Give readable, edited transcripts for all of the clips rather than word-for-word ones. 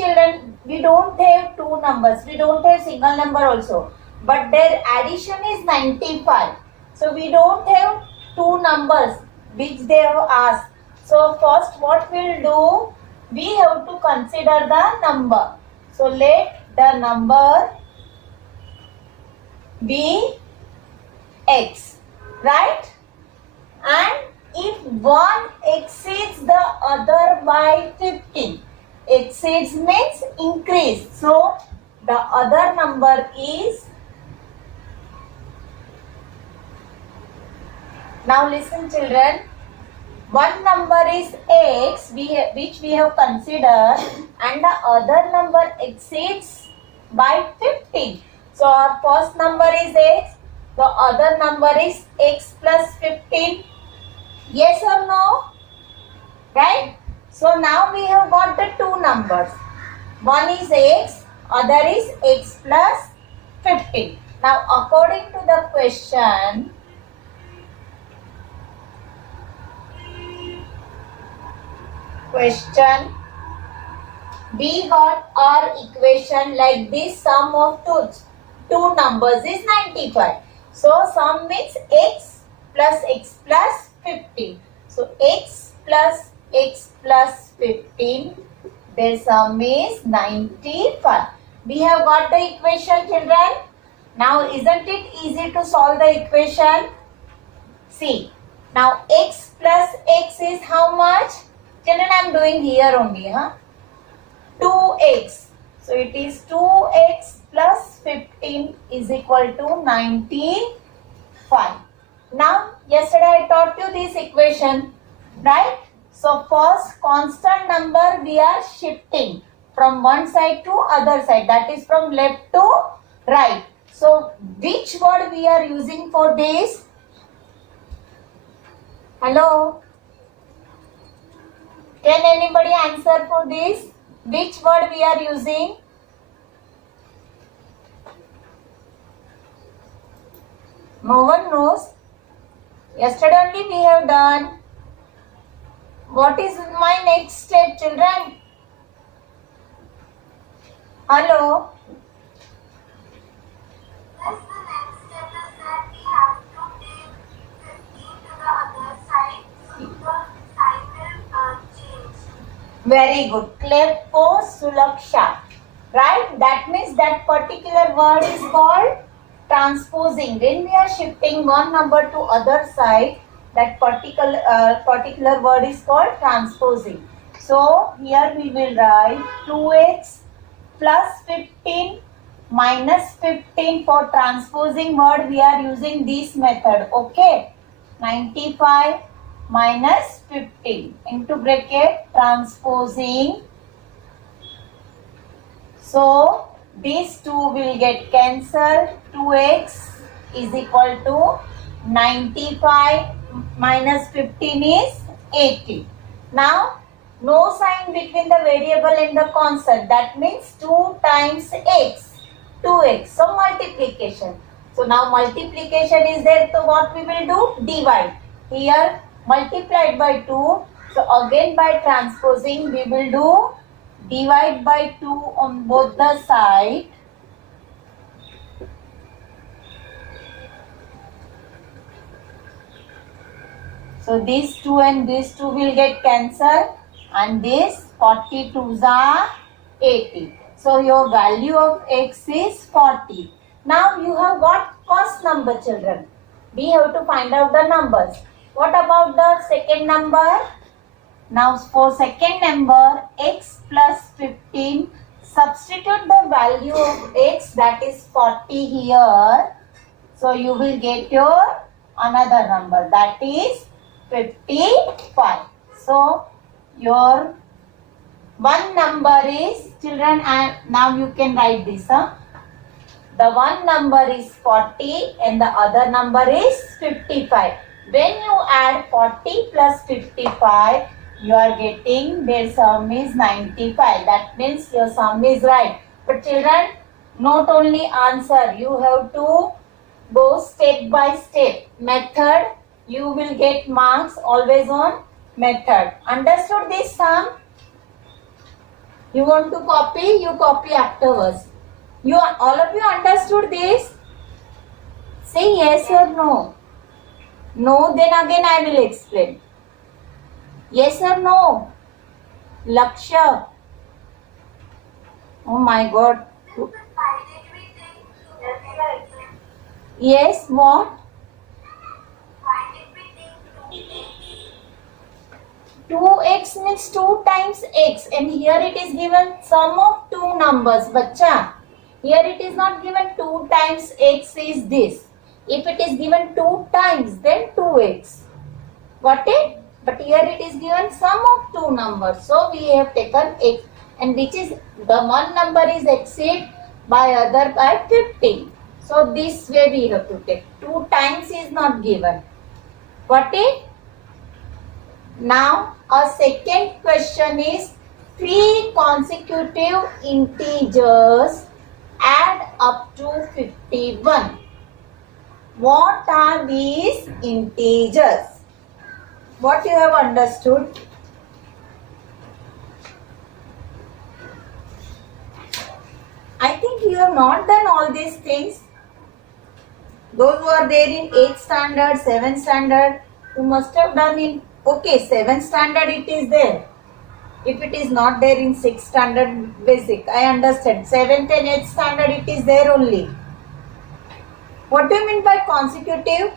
children, we don't have two numbers, we don't have single number also, but their addition is 95. So we don't have two numbers which they have asked. So first what we'll do, we have to consider the number. So let the number be x, right? And if one exceeds the other by 15, exceeds means increase. So the other number is, now listen children, one number is x which we have considered and the other number exceeds by 15. So our first number is x, the other number is x plus 15. Yes or no? Right? So now we have got the two numbers. One is x, other is x plus 15. Now according to the question, we got our equation like this, sum of two numbers is 95. So sum means x plus 15. So x plus 15, their sum is 95. We have got the equation children. Now isn't it easy to solve the equation? See, now x plus x is how much? Children, I am doing here only, 2x. So it is 2x plus 15 is equal to 95. Now, yesterday I taught you this equation, right? So first constant number we are shifting from one side to other side, that is from left to right. So which word we are using for this? Hello? Can anybody answer for this? Which word we are using? No one knows. Yesterday only we have done. What is my next step, children? Hello? Very good. Kleppo Sulaksha. Right? That means that particular word is called transposing. When we are shifting one number to other side, that particular word is called transposing. So here we will write 2x plus 15 minus 15. For transposing word we are using this method. Okay. 95 minus 15 into bracket transposing. So these two will get cancelled. 2x is equal to 95 minus 15 is 80. Now no sign between the variable and the constant. That means 2 times x, 2x. So multiplication. So now multiplication is there. So what we will do? Divide. Here multiplied by 2. So again by transposing we will do divide by 2 on both the side. So these 2 and these 2 will get cancelled and this 42s are 80. So your value of x is 40. Now you have got first number children. We have to find out the numbers. What about the second number? Now for second number x plus 15, substitute the value of x, that is 40 here. So you will get your another number, that is 55. So your one number is, children, and now you can write this. The one number is 40 and the other number is 55. When you add 40 plus 55, you are getting their sum is 95. That means your sum is right. But children, not only answer, you have to go step by step. Method, you will get marks always on method. Understood this sum? You want to copy? You copy afterwards. You all of you understood this? Say yes or no. No, then again I will explain. Yes or no? Lakshya. Oh my God. Yes, what? 2x means 2 times x, and here it is given sum of two numbers. Bacha, here it is not given 2 times x is this. If it is given 2 times, then 2x. Got it? But here it is given sum of two numbers. So we have taken x, and which is the one number is exceed by other by 15. So this way we have to take. 2 times is not given. Got it? Now our second question is 3 consecutive integers add up to 51. What are these integers? What you have understood? I think you have not done all these things. Those who are there in 8th standard, 7th standard, you must have done in, okay, 7th standard it is there. If it is not there in 6th standard basic, I understand. 7th and 8th standard it is there only. What do you mean by consecutive?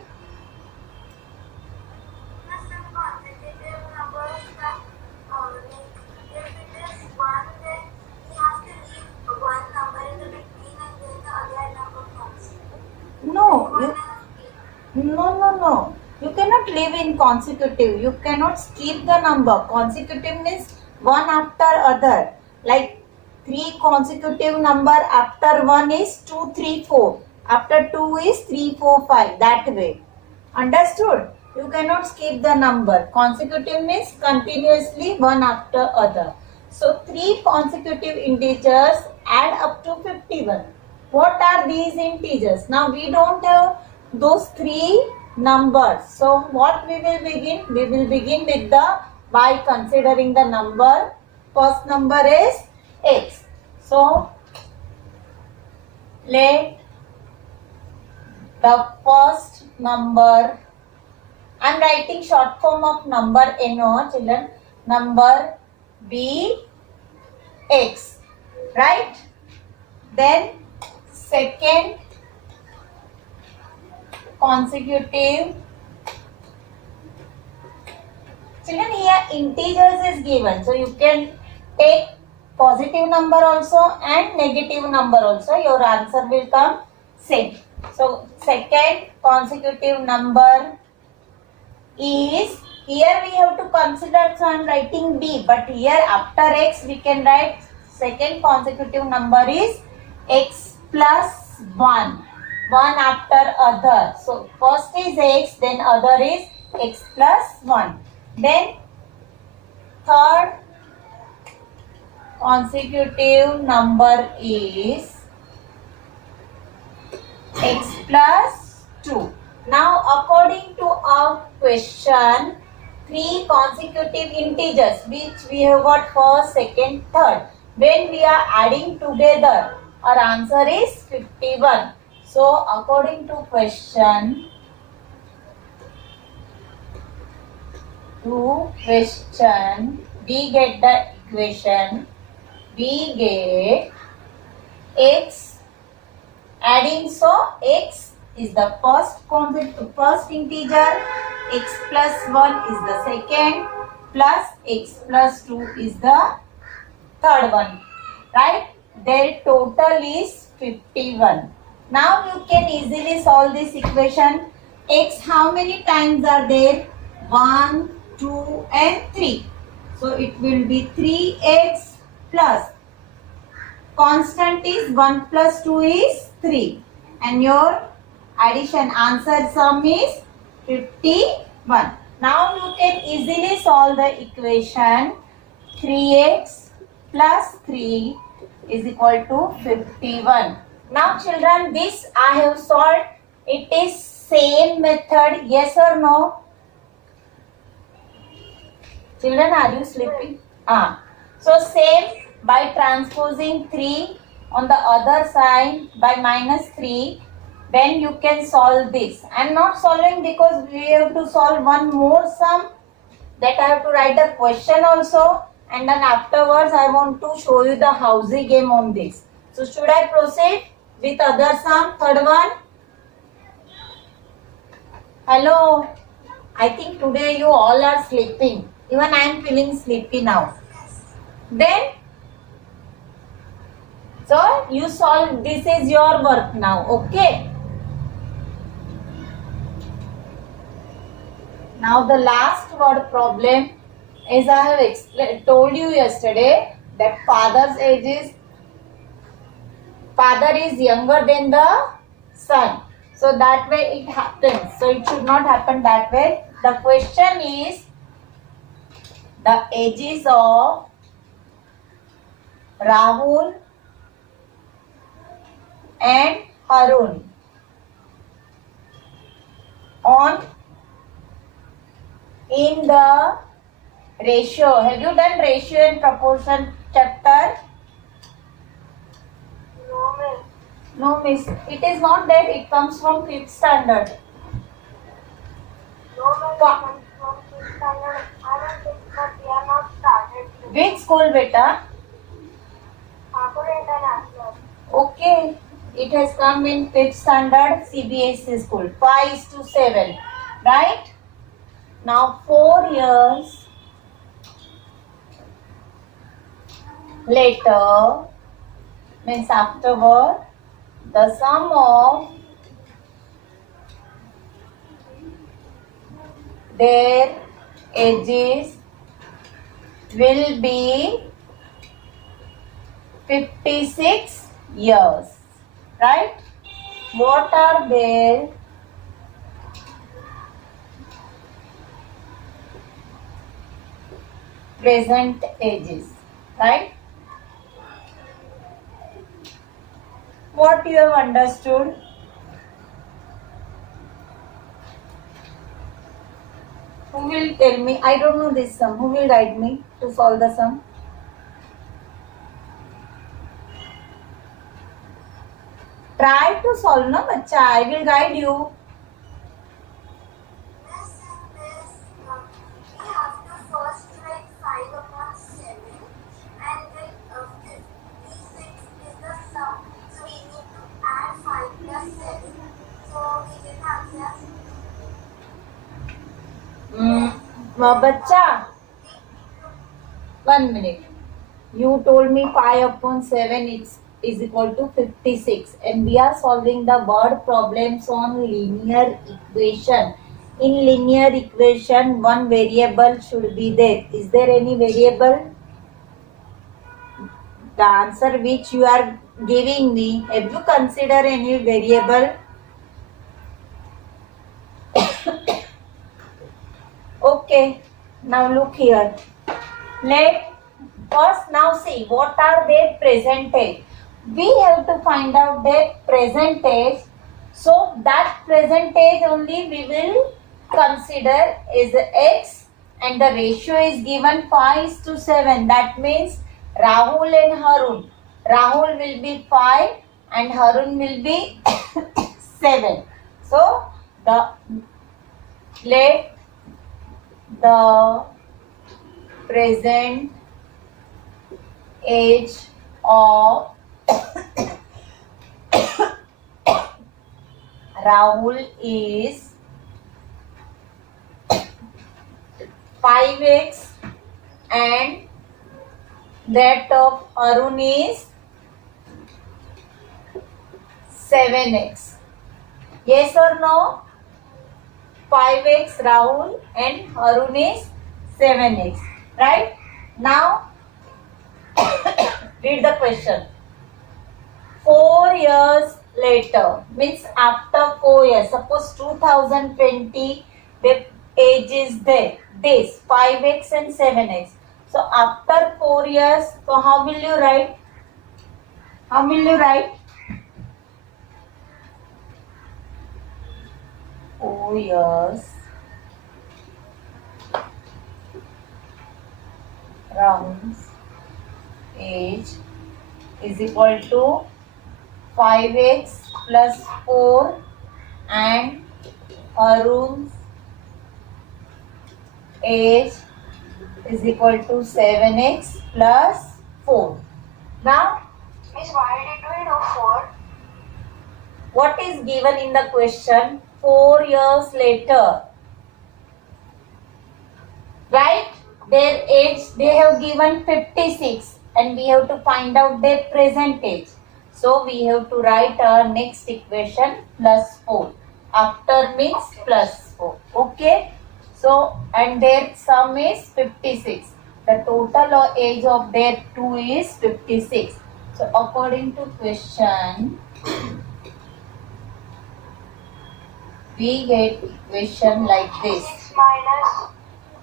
No. You cannot live in consecutive. You cannot skip the number. Consecutive means one after other. Like 3 consecutive number after 1 is 2, 3, 4. After 2 is 3, 4, 5. That way. Understood? You cannot skip the number. Consecutive means continuously one after other. So 3 consecutive integers add up to 51. What are these integers? Now we don't have those 3 numbers. So what we will begin? We will begin with the, by considering the number. First number is x. So let the first number, I am writing short form of number NO, children. Number be x, right? Then second consecutive, children, here integers is given, so you can take positive number also and negative number also. Your answer will come same. So second consecutive number is, here we have to consider, so I am writing b, but here after x we can write second consecutive number is x plus 1. One after other. So first is x, then other is x plus 1. Then third consecutive number is x plus 2. Now according to our question, 3 consecutive integers which we have got first, second, third. When we are adding together, our answer is 51. So according to question, we get the equation, we get x adding, so x is the first integer, x plus 1 is the second, plus x plus 2 is the third one, right? Their total is 51. Now you can easily solve this equation. X how many times are there? 1, 2 and 3. So it will be 3x plus constant is 1 plus 2 is 3. And your addition answer sum is 51. Now you can easily solve the equation. 3x plus 3 is equal to 51. Now children, this I have solved. It is same method, yes or no? Children, are you sleeping? So same by transposing 3 on the other side by -3, then you can solve this. I am not solving because we have to solve one more sum, that I have to write the question also, and then afterwards I want to show you the housey game on this. So should I proceed with other sum, third one? Hello, I think today you all are sleeping. Even I am feeling sleepy now. Then, so you solve, this is your work now, okay? Now the last word problem is, I have told you yesterday that father is younger than the son. So that way it happens. So it should not happen that way. The question is the ages of Rahul and Harun on in the ratio. Have you done ratio and proportion chapter? No, miss. No, miss. It is not that. It comes from 5th standard. No, miss. From fifth standard. I don't think, but we are not started. Which school, beta? Thakur International. Okay. It has come in 5th standard CBSE school. 5:7. Right? Now 4 years later, means afterward, the sum of their ages will be 56 years. Right? What are their present ages? Right? What you have understood? Who will tell me? I don't know this sum. Who will guide me to solve the sum? Try to solve, no, bacha. I will guide you. We have to first write 5 upon 7 and then 56 is the sum. So we need to add 5 plus 7. So we get answer. Bacha, 1 minute. You told me 5 upon 7 is equal to 56, and we are solving the word problems on linear equation. In linear equation, one variable should be there. Is there any variable? The answer which you are giving me, have you considered any variable? Okay, now look here. Let first now see what are their percentage. We have to find out their percentage. So that percentage only we will consider is x, and the ratio is given 5:7. That means Rahul and Harun. Rahul will be 5 and Harun will be 7. So let the present age of Rahul is 5x and that of Arun is 7x. Yes or no? 5x Rahul and Arun is 7x. Right? Now, read the question. 4 years later, means after 4 years, suppose 2020, the age is there, this 5x and 7x. So after 4 years, so how will you write? How will you write? 4 years rounds age is equal to 5x plus 4 and Harun's age is equal to 7x plus 4. Now, Miss, why did we do 4? what is given in the question? 4 years later. Right? Their age, they have given 56 and we have to find out their present age. So, we have to write our next equation plus 4. After means plus 4. Okay? So, and their sum is 56. The total age of their two is 56. So, according to question, we get equation like this. 6 minus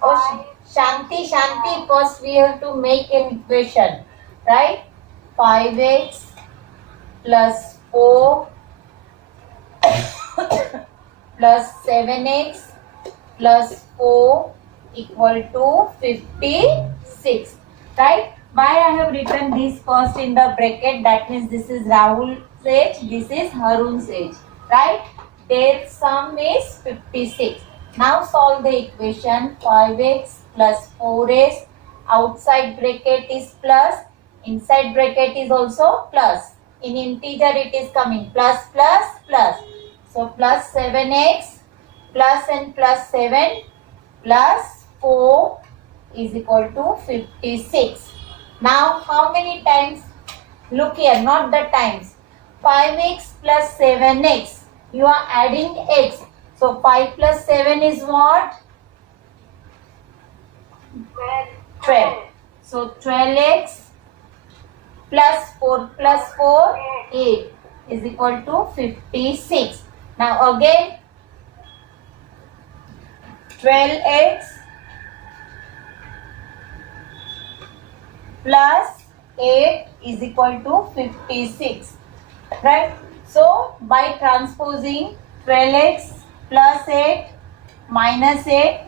Oh, 5. Shanti, first we have to make an equation, right? 5x plus 4 plus 7x plus 4 equal to 56, right? Why I have written this first in the bracket? That means this is Rahul's age, this is Harun's age, right? Their sum is 56. Now solve the equation. 5x plus 4x, outside bracket is plus, inside bracket is also plus. In integer it is coming plus plus plus. So plus 7x plus and plus 7 plus 4 is equal to 56. Now how many times? Look here, not the times. 5x plus 7x. You are adding x. So 5 plus 7 is what? 12. So 12x plus 4 plus 4, 8 is equal to 56. Now again 12x plus 8 is equal to 56. Right? So by transposing 12x plus 8 minus 8,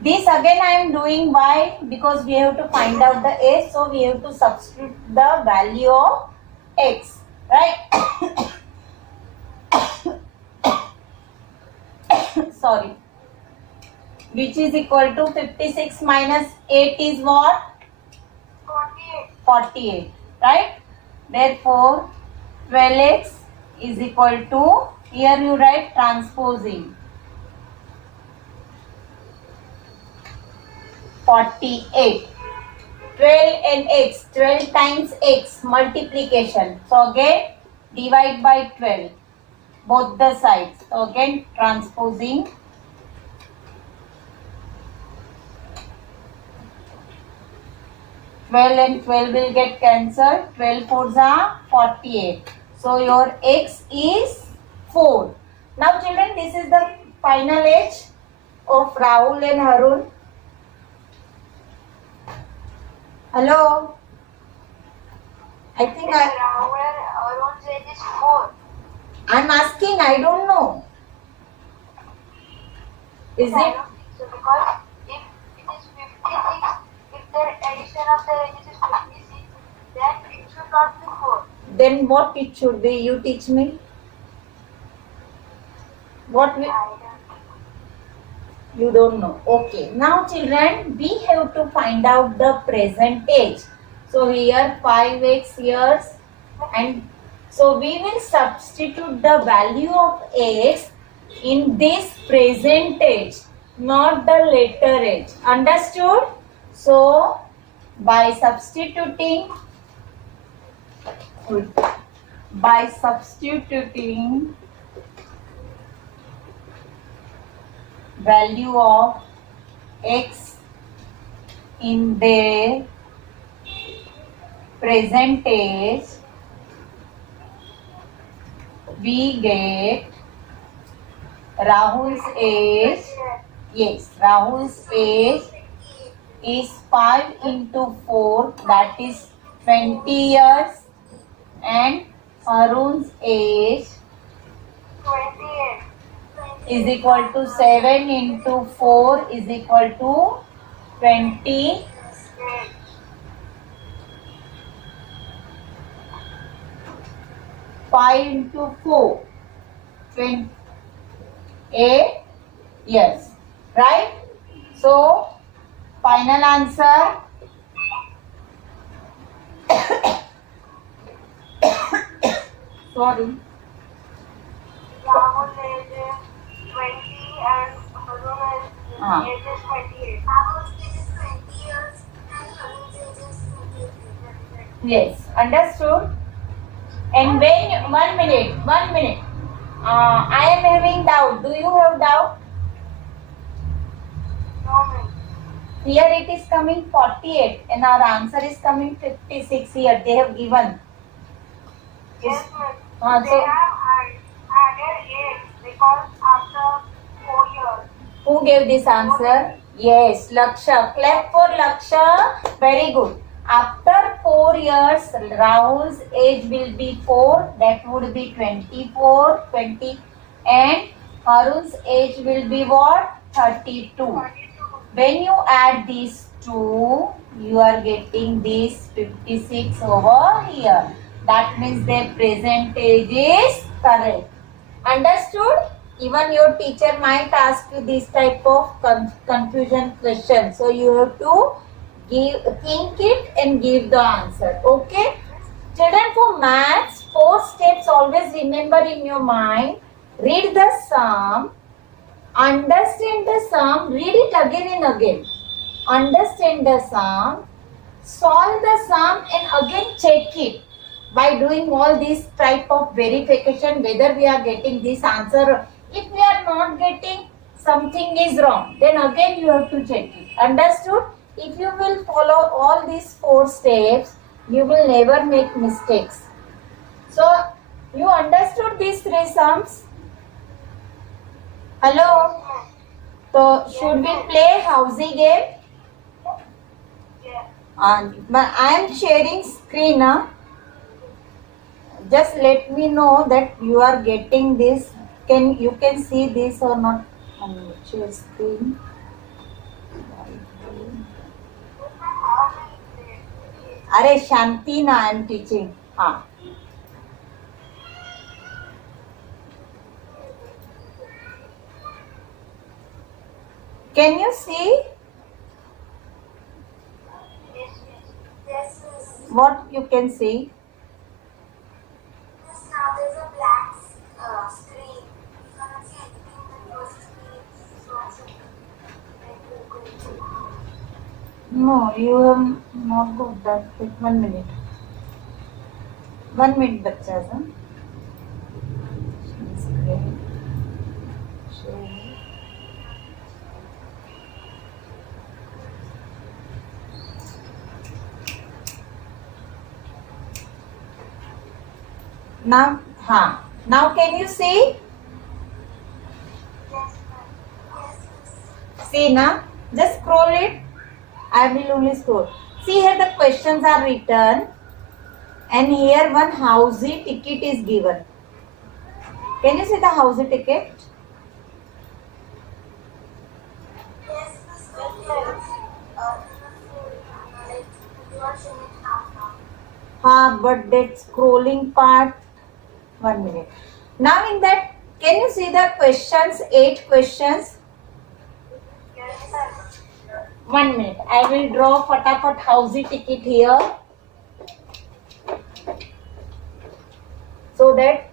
this again I am doing why? Because we have to find out the age, so we have to substitute the value of x, right? Sorry. Which is equal to 56 minus 8 is what? 48. 48, right? Therefore, 12x is equal to, here you write transposing, 48. 12 and x, 12 times x, multiplication. So again, divide by 12, both the sides. So again, transposing 12 and 12 will get cancelled. 12 fours are 48. So your x is 4. Now children, this is the final age of Rahul and Harun. Hello? I think Rahul and Arun's age is 4. I'm asking, I don't know. Is I it? don't think so, because if it is 56, if the addition of the ages is 56, then it should not be 4. Then what it should be? You teach me. What we, I don't know. you don't know. Okay. Now children, we have to find out the present age. So here 5x years, and so we will substitute the value of x in this present age, not the later age. Understood? So by substituting value of x in their present age, we get Rahul's age. Yes, Rahul's age is 5 into 4, that is 20 years, and Harun's age 28. is equal to 7 into 4 is equal to 20. 5 into 4, 28 years. Right? So, final answer. Sorry. Rahul age is 20 and Harun Ah. age is 28. Rahul's age is 20 years and Harun's age is 28. Yes, understood. And when 1 minute. I am having doubt. Do you have doubt? No, ma'am. Here it is coming 48 and our answer is coming 56 here. They have given. Yes, ma'am. They So have added 8 because after 4 years. who gave this answer? Yes, Laksha. Clap for Laksha. Very good. After 4 years, Rahul's age will be 4. That would be 24, 20. And Harun's age will be what? 32. 42. When you add these two, you are getting this 56 over here. That means their present age is correct. Understood? Even your teacher might ask you this type of confusion question. So you have to think it and give the answer. Okay? Children, for maths, 4 steps always remember in your mind. Read the sum. Understand the sum. Read it again and again. Understand the sum. Solve the sum and again check it. By doing all this type of verification whether we are getting this answer. If we are not getting, something is wrong. Then again you have to check it. Understood? If you will follow all these 4 steps, you will never make mistakes. So, you understood these 3 sums? Hello? So, should we play housey game? Yes. I am sharing screen. Just let me know that you are getting this. You can see this or not? Share screen. Are Shanti na I am teaching. Can you see Yes, yes. what you can see? Yes, now there's a black screen. You cannot see anything in the first screen. No, you have not got that. Wait 1 minute. 1 minute, bachas. Screen. Share. Now, now can you see? Yes, ma'am. Yes. See now, just scroll it. I will only scroll. See here the questions are written and here one housey ticket is given. Can you see the housey ticket? Yes, this will be like you are showing it half now. But that scrolling part, 1 minute. Now in that, can you see the questions, 8 questions? Yes, sir. 1 minute. I will draw fatafat housey ticket here. So that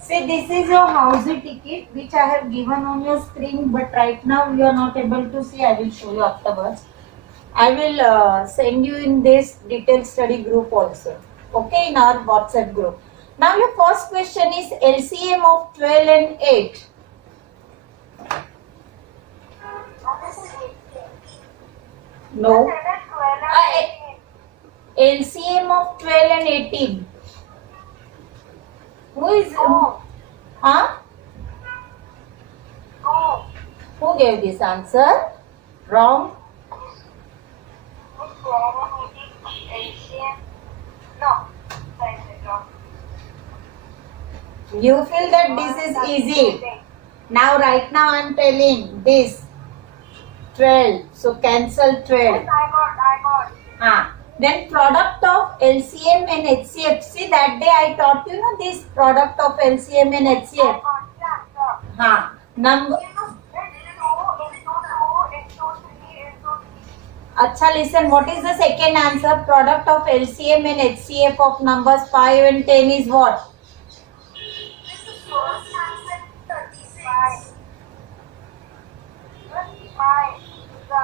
see, this is your housey ticket which I have given on your screen, but right now you are not able to see. I will show you afterwards. I will send you in this detailed study group also. Okay, in our WhatsApp group. Now your first question is LCM of 12 and 8. What is it? No. It is 12 and 18. LCM of 12 and 18. Who is? Oh. Huh? Oh. Who gave this answer? Wrong. Miss 12 and 18 LCM. No. I said wrong. You feel that this is easy. Now, right now, I am telling this 12. So, cancel 12. Yes, I got. Ah. Then, product of LCM and HCF. See, that day I taught you know this product of LCM and I HCF. got the answer. Ah. Number. Acha, listen. What is the second answer? Product of LCM and HCF of numbers 5 and 10 is what? First answer 36.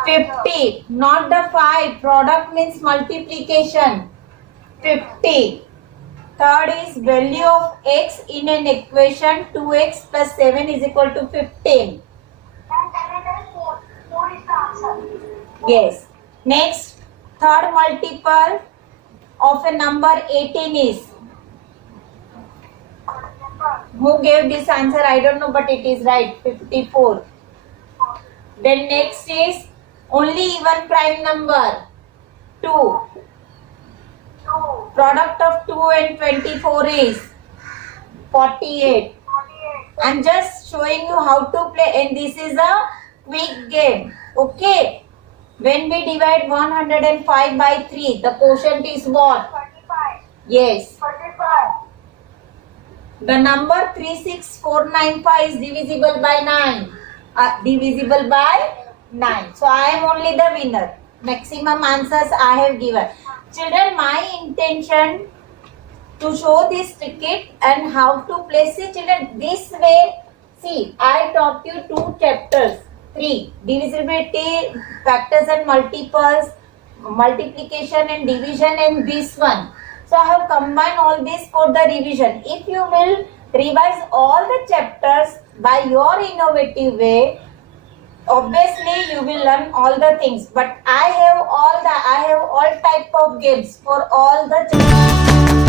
50. Not the 5. Product means multiplication. 50. Third is value of x in an equation 2x plus 7 is equal to 15. And 4 is the answer. Yes. Next, third multiple of a number 18 is. Who gave this answer? I don't know, but it is right. 54. Then next is only even prime number 2. 2. Product of 2 and 24 is 48. 48. I'm just showing you how to play, and this is a quick game. Okay. When we divide 105 by 3, the quotient is what? 35. Yes. 35. The number 36495 is divisible by 9. Divisible by 9. So I am only the winner. Maximum answers I have given. Children, my intention to show this ticket and how to place it. Children, this way, see, I taught you 2 chapters. 3. Divisibility, factors and multiples, multiplication and division, and this one. So I have combined all this for the revision. If you will revise all the chapters by your innovative way, obviously you will learn all the things. But I have all type of games for all the chapters.